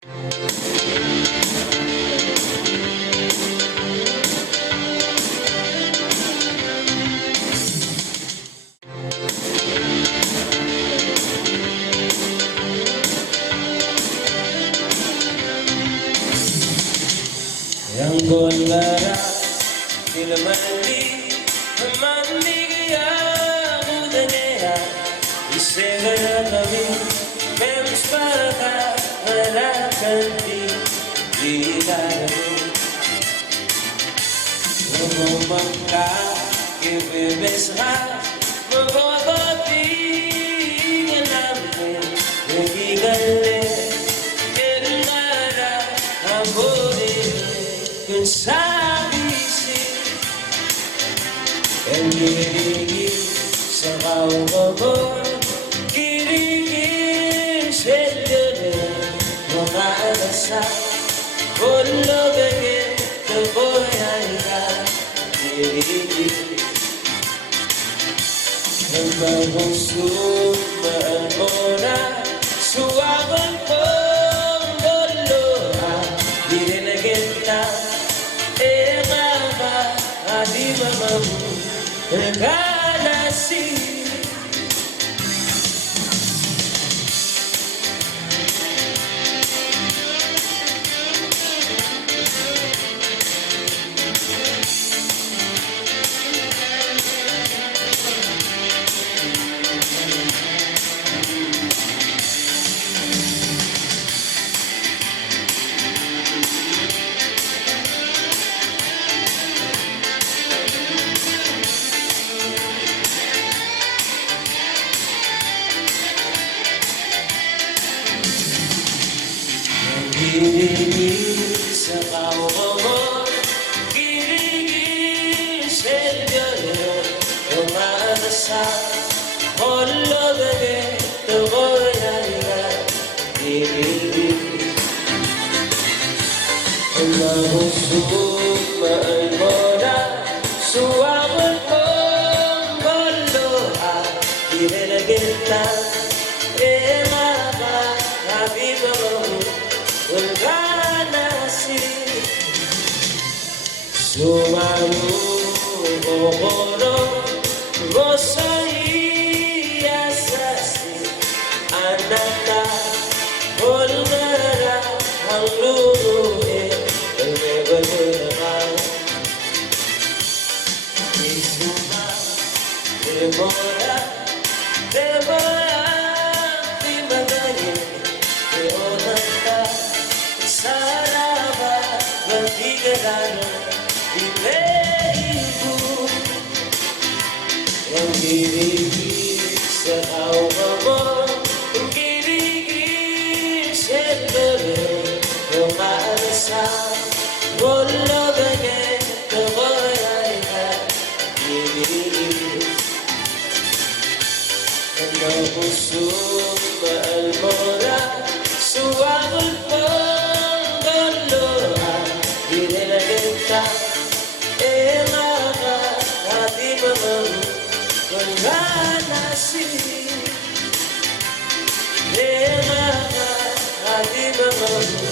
Yang golara kilmandi mandi gaya udneya isegaya kami memspaka merakanti didaru ngomongka kebebesra mengobati ngamne ngigale enara ambore sabi si endirigi sa kaugabon kirigin selyone mga alasa ulo begin kaboyan ka dirigi ang bagong sumaan mo na suwagan kong bolo di rin nagita di mamamu ganasi kirigin sa kaugabon kirigin selyone umaasa ulo begin kaboyan ka kirigin ang bagong sumaan mo na suwagan kong bolo di rin nagita happy mamamu ganasi sumamu kokoro mo sa iyasasi anata olnara ang luhe elmegodurang isuma demora demora di magayin deonanta saraba bertigadano di leibu yang kirigi sa kaugabon kirigi selyone umaasa ulo begin kaboyan ka kirigi ang mapusong maalmora suwagan pong galoa di rin nagita hati mamamu ganasi hati mamamu